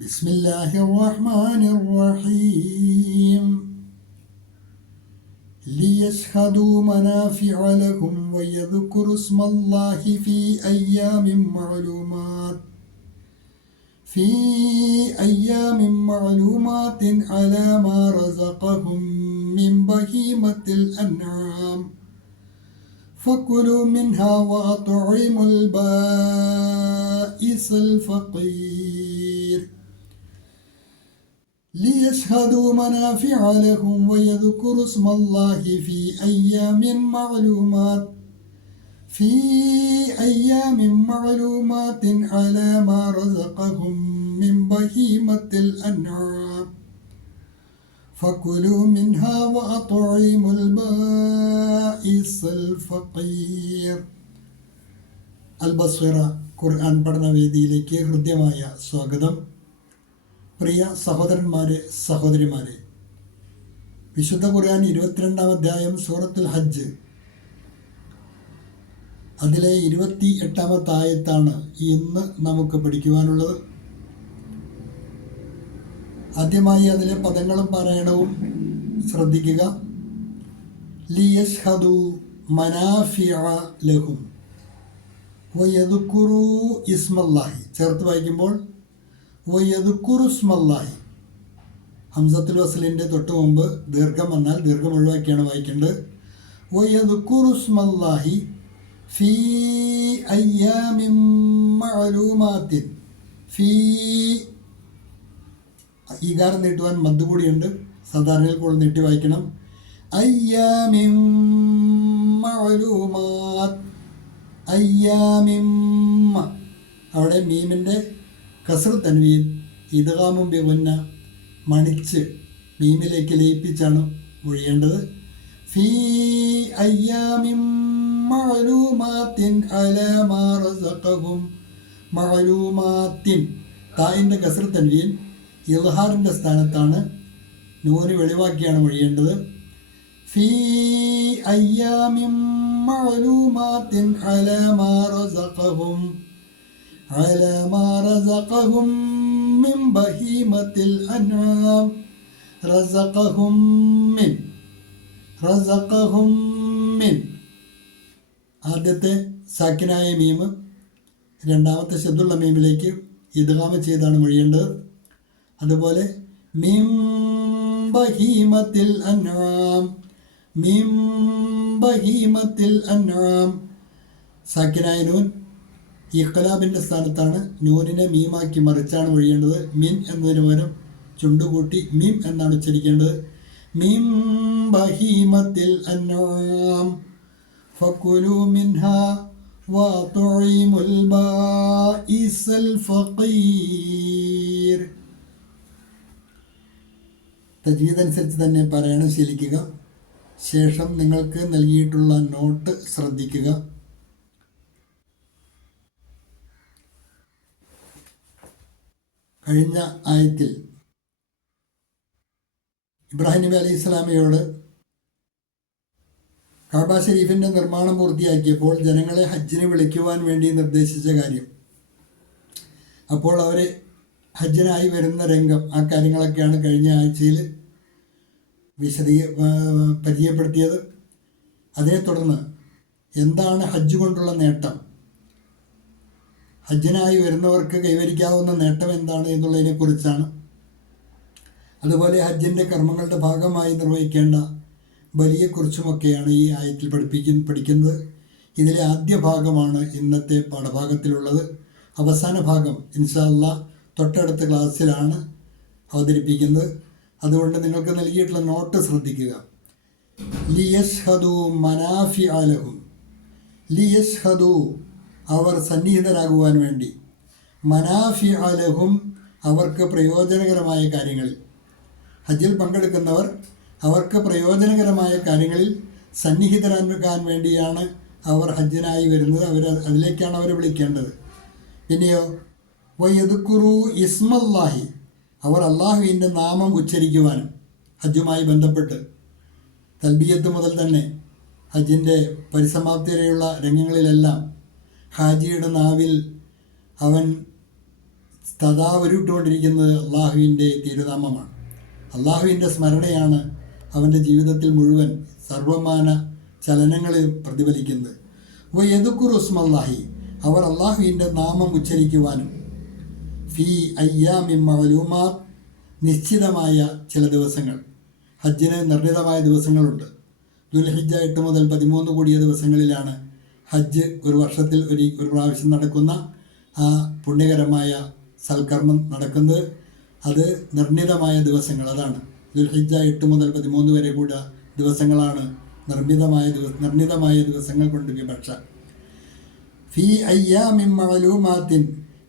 بسم الله الرحمن الرحيم. ليشهدوا منافع لهم ويذكروا اسم الله في أيام معلومات. في أيام معلومات على ما رزقهم من بهيمة الأنعام. فكلوا منها وأطعموا البائس الفقير. ليشهدوا منافع لهم ويذكروا اسم الله في أيام معلومات في أيام معلومات على ما رزقهم من بهيمة الأنعام فكلوا منها وأطعموا البائس الفقير അൽബസ്വറ ഖുർആൻ പഠനവേദിയിലേക്ക് ഹൃദ്യമായ സ്വാഗതം പ്രിയ സഹോദരന്മാരെ സഹോദരിമാരെ. വിശുദ്ധ ഖുർആൻ ഇരുപത്തിരണ്ടാം അധ്യായം സൂറത്തുൽ ഹജ്ജ്. അതിലെ ഇരുപത്തി എട്ടാമത്തെ ആയത്താണ് ഇന്ന് നമുക്ക് പഠിക്കുവാനുള്ളത്. ആദ്യമായി അതിലെ പദങ്ങളും പാരായണവും ശ്രദ്ധിക്കുക. മനാഫിയ ലഹും ഇസ്മല്ലാഹി. ചേർത്ത് വായിക്കുമ്പോൾ വയദുക്കുറു ഹംസത്തിൽ വസലിന്റെ തൊട്ട് മുമ്പ് ദീർഘം വന്നാൽ ദീർഘം ഒഴിവാക്കിയാണ് വായിക്കേണ്ടത്. വയ്യതുക്കുറുസ്മല്ലാഹി ഫീ അയ്യാമിൻ മഅലൂമാത്തിൻ. ഫീ ഈകാരം നീട്ടുവാൻ മദ് കൂടിയുണ്ട് സാധാരണയിൽ കൂടുതൽ നീട്ടി വായിക്കണം. അയ്യാമിം അയ്യാമിമ്മ അവിടെ മീമിന്റെ കസർ തൻവീൻ ഇതകാമും ബിവന്ന മണിച്ച് മീമിലേക്ക് ലയിപ്പിച്ചാണ് മൊഴിയേണ്ടത്. ഫീ അയ്യാമിം മഅലൂമാത്തിൻ അലാ മാ മഅലൂമാത്തിൻ തായിന്റെ കസർ തൻവീൻ ഇൽഹാറിന്റെ സ്ഥാനത്താണ് നൂറ് വെളിവാക്കിയാണ് മൊഴിയേണ്ടത്. ഫീ അയ്യാമിം മഅലൂമാത്തിൻ അലാ മാ അലാ ما رزقهم മിൻ ബഹീമത്തിൽ അൻആം റസഖഹും മിൻ റസഖഹും മിൻ ആദ്യത്തെ സാക്കിനായ മീം രണ്ടാമത്തെ ശബ്ദുള്ള മീമിലേക്ക് ഇദ്ഗാമ ചെയ്താണ് മൊഴിയേണ്ടത്. അതുപോലെ മീം ബഹീമത്തിൽ അൻആം മീം ബഹീമത്തിൽ അൻആം സാക്കിനായ നൂൻ ഇക്കലാബിന്റെ സ്ഥാനത്താണ് നൂനിനെ മീമാക്കി മറിച്ചാണ് ഒഴിയേണ്ടത്. മിൻ എന്നതിന് പകരം ചുണ്ടുകൂട്ടി മീം എന്നാണ് ഉച്ചരിക്കേണ്ടത്. മീം ബഹീമത്തിൽ വതുഇമുൽ ഫഖീർ. തജ്വീദ് അനുസരിച്ച് തന്നെ പറയണം ശീലിക്കുക. ശേഷം നിങ്ങൾക്ക് നൽകിയിട്ടുള്ള നോട്ട് ശ്രദ്ധിക്കുക. കഴിഞ്ഞ ആയത്തിൽ ഇബ്രാഹിം നബി അലൈഹി ഇസ്ലാമയോട് കാബ ഷരീഫിന്റെ നിർമ്മാണം പൂർത്തിയാക്കിയപ്പോൾ ജനങ്ങളെ ഹജ്ജിന് വിളിക്കുവാൻ വേണ്ടി നിർദ്ദേശിച്ച കാര്യം. അപ്പോൾ അവർ ഹജ്ജിനായി വരുന്ന രംഗം ആ കാര്യങ്ങളൊക്കെയാണ് കഴിഞ്ഞ ആഴ്ചയിൽ വിശദീ പരിചയപ്പെടുത്തിയത്. അതിനെ തുടർന്ന് എന്താണ് ഹജ്ജ് കൊണ്ടുള്ള നേട്ടം? ഹജ്ജിനായി വരുന്നവർക്ക് കൈവരിക്കാവുന്ന നേട്ടം എന്താണ് എന്നുള്ളതിനെക്കുറിച്ചാണ് അതുപോലെ ഹജ്ജിന്റെ കർമ്മങ്ങളുടെ ഭാഗമായി നിർവഹിക്കേണ്ട ബലിയെക്കുറിച്ചുമൊക്കെയാണ് ഈ ആയത്തിൽ പഠിപ്പിക്കുന്ന പഠിക്കുന്നത്. ഇതിലെ ആദ്യ ഭാഗമാണ് ഇന്നത്തെ പാഠഭാഗത്തിലുള്ളത്. അവസാന ഭാഗം ഇൻഷാല്ല തൊട്ടടുത്ത ക്ലാസ്സിലാണ് അവതരിപ്പിക്കുന്നത്. അതുകൊണ്ട് നിങ്ങൾക്ക് നൽകിയിട്ടുള്ള നോട്ട് ശ്രദ്ധിക്കുക. ലിയസ് ഹദു മനാഫി ആലഹും ലിയഷ്ഹദു അവർ സന്നിഹിതരാകുവാൻ വേണ്ടി. മനാഫി അലഹും അവർക്ക് പ്രയോജനകരമായ കാര്യങ്ങളിൽ. ഹജ്ജിൽ പങ്കെടുക്കുന്നവർ അവർക്ക് പ്രയോജനകരമായ കാര്യങ്ങളിൽ സന്നിഹിതരാകാൻ വേണ്ടിയാണ് അവർ ഹജ്ജിനായി വരുന്നത്. അവർ അതിലേക്കാണ് അവർ വിളിക്കേണ്ടത്. പിന്നെയോ വയ്യതുക്കുറു ഇസ്മല്ലാഹി അവർ അള്ളാഹുവിന്റെ നാമം ഉച്ചരിക്കുവാനും ഹജ്ജുമായി ബന്ധപ്പെട്ട് തൽബിയത്ത് മുതൽ തന്നെ ഹജ്ജിന്റെ പരിസമാപ്തി വരെയുള്ള രംഗങ്ങളിലെല്ലാം ഹാജിയുടെ നാവിൽ അവൻ സദാ ഉരുട്ടുകൊണ്ടിരിക്കുന്നത് അള്ളാഹുവിന്റെ തിരുനാമമാണ്. അള്ളാഹുവിന്റെ സ്മരണയാണ് അവന്റെ ജീവിതത്തിൽ മുഴുവൻ സർവമാന ചലനങ്ങളിൽ പ്രതിഫലിക്കുന്നത്. വ അള്ളാഹി അവർ അള്ളാഹുവിന്റെ നാമം ഉച്ചരിക്കുവാനും ഫി അയ്യാമി മവലൂമാർ നിശ്ചിതമായ ചില ദിവസങ്ങൾ. ഹജ്ജിന് നിർണിതമായ ദിവസങ്ങളുണ്ട്. ദുൽഹിജ എട്ട് മുതൽ പതിമൂന്ന് കൂടിയ ദിവസങ്ങളിലാണ് ഹജ്ജ് ഒരു വർഷത്തിൽ ഒരു ഒരു പ്രാവശ്യം നടക്കുന്ന ആ പുണ്യകരമായ സൽക്കർമ്മം നടക്കുന്നത് അത് നിർണിതമായ ദിവസങ്ങൾ അതാണ്. ദുൽഹിജ എട്ട് മുതൽ പതിമൂന്ന് വരെ കൂടെ ദിവസങ്ങളാണ് നിർമ്മിതമായ ദിവസ നിർണിതമായ ദിവസങ്ങൾ കൊണ്ട് വിപക്ഷ ഫി അയ്യാമിൻ മഅലൂമാത്തിൻ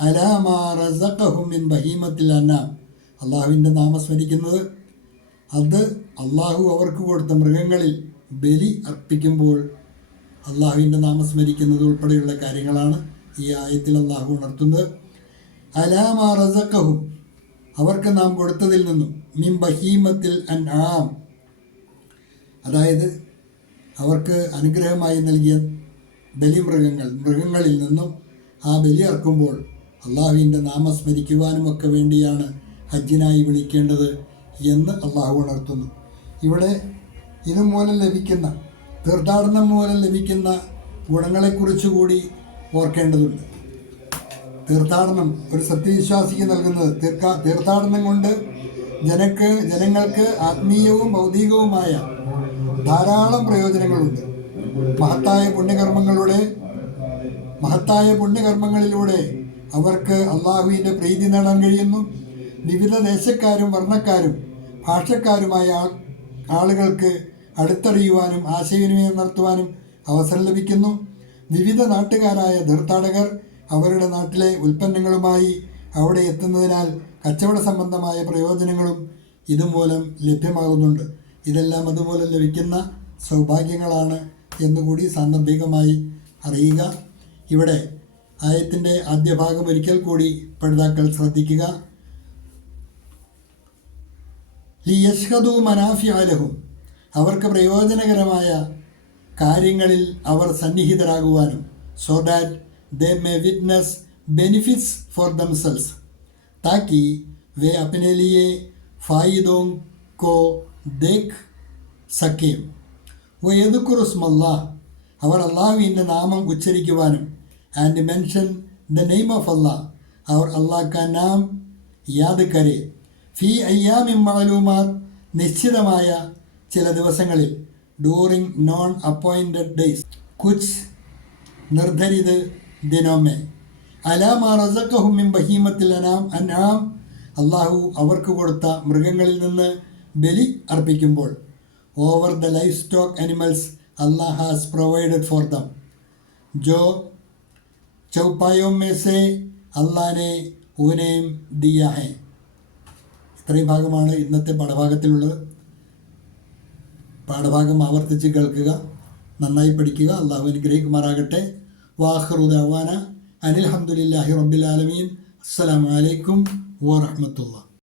അലാമാ റസഖഹും മിൻ ബഹീമത്തിൽ അന്നാം. അള്ളാഹുവിന്റെ നാമസ്മരിക്കുന്നത് അത് അള്ളാഹു അവർക്ക് കൊടുത്ത മൃഗങ്ങളിൽ ബലി അർപ്പിക്കുമ്പോൾ അള്ളാഹുവിന്റെ നാമസ്മരിക്കുന്നത് ഉൾപ്പെടെയുള്ള കാര്യങ്ങളാണ് ഈ ആയത്തിൽ അള്ളാഹു ഉണർത്തുന്നത്. അലാമാ റസഖഹും അവർക്ക് നാം കൊടുത്തതിൽ നിന്നും മിൻ ബഹീമത്തിൽ അൻ ആം അതായത് അവർക്ക് അനുഗ്രഹമായി നൽകിയ ബലിമൃഗങ്ങൾ മൃഗങ്ങളിൽ നിന്നും ആ ബലി അർക്കുമ്പോൾ അള്ളാഹുവിന്റെ ഒക്കെ വേണ്ടിയാണ് ഹജ്ജിനായി വിളിക്കേണ്ടത് എന്ന് അള്ളാഹു ഉണർത്തുന്നു. ഇവിടെ ഇതുമൂലം ലഭിക്കുന്ന തീർത്ഥാടനം മൂലം ലഭിക്കുന്ന ഗുണങ്ങളെക്കുറിച്ച് കൂടി ഓർക്കേണ്ടതുണ്ട്. തീർത്ഥാടനം ഒരു സത്യവിശ്വാസിക്ക് നൽകുന്നത് തീർക്കാ തീർത്ഥാടനം കൊണ്ട് ജനക്ക് ജനങ്ങൾക്ക് ആത്മീയവും ഭൗതികവുമായ ധാരാളം പ്രയോജനങ്ങളുണ്ട്. മഹത്തായ പുണ്യകർമ്മങ്ങളുടെ മഹത്തായ പുണ്യകർമ്മങ്ങളിലൂടെ അവർക്ക് അള്ളാഹുവിന്റെ പ്രീതി നേടാൻ കഴിയുന്നു. വിവിധ ദേശക്കാരും വർണക്കാരും ഭാഷക്കാരുമായ ആളുകൾക്ക് അടുത്തറിയുവാനും ആശയവിനിമയം നടത്തുവാനും അവസരം ലഭിക്കുന്നു. വിവിധ നാട്ടുകാരായ തീർത്ഥാടകർ അവരുടെ നാട്ടിലെ ഉൽപ്പന്നങ്ങളുമായി അവിടെ എത്തുന്നതിനാൽ കച്ചവട സംബന്ധമായ പ്രയോജനങ്ങളും ഇതുമൂലം ലഭ്യമാകുന്നുണ്ട്. ഇതെല്ലാം അതുപോലെ ലഭിക്കുന്ന സൗഭാഗ്യങ്ങളാണ് എന്നുകൂടി സാന്ദർഭികമായി അറിയുക. ഇവിടെ ആയത്തിന്റെ ആദ്യ ഭാഗം ഒരിക്കൽ കൂടി പഠിതാക്കൾ ശ്രദ്ധിക്കുക. ലിയഷ്ഹദു മനാഫിയാലഹും അവർക്ക് പ്രയോജനകരമായ കാര്യങ്ങളിൽ അവർ സന്നിഹിതരാകുവാനും. So that they may witness benefits for themselves താക്കി വേ അപ്പനേലിയെ ഫായിദോങ് കോ ദേഖ് സക്കേം വയദുക്കുറുസ്മല്ല അവർ അള്ളാഹുവിന്റെ നാമം ഉച്ചരിക്കുവാനും. And mention the name of Allah അവർ അള്ളാഹ് നാം യാദ് കരേ. ഫി അയ്യാമിം മാലൂമാത് നിശ്ചിതമായ ചില ദിവസങ്ങളിൽ ഡ്യൂറിംഗ് നോൺ അപ്പോയിന്റഡ് ഡേയ്സ് കുച്ച് നിർധരിത് ദിനോമേ. അലാമാറസക്കഹുമിം ബഹീമത്തിൽ അനാം അനാം അള്ളാഹു അവർക്ക് കൊടുത്ത മൃഗങ്ങളിൽ നിന്ന് ബലി അർപ്പിക്കുമ്പോൾ over the livestock animals Allah has provided for them ജോ ചൗപ്പായോമേസെ അള്ളാനെ ഊനയും ദിയാഹെ. ഇത്രയും ഭാഗമാണ് ഇന്നത്തെ പടഭാഗത്തിലുള്ളത്. പാഠഭാഗം ആവർത്തിച്ച് കേൾക്കുക നന്നായി പഠിക്കുക. അള്ളാഹു അനുഗ്രഹിക്കുമാറാകട്ടെ. വാഹറുദാന അനിൽ ഹംദുലില്ലാഹി റബ്ബിൽ ആലമീൻ. അസ്സലാമു അലൈക്കും വറഹ്മത്തുള്ളാഹി.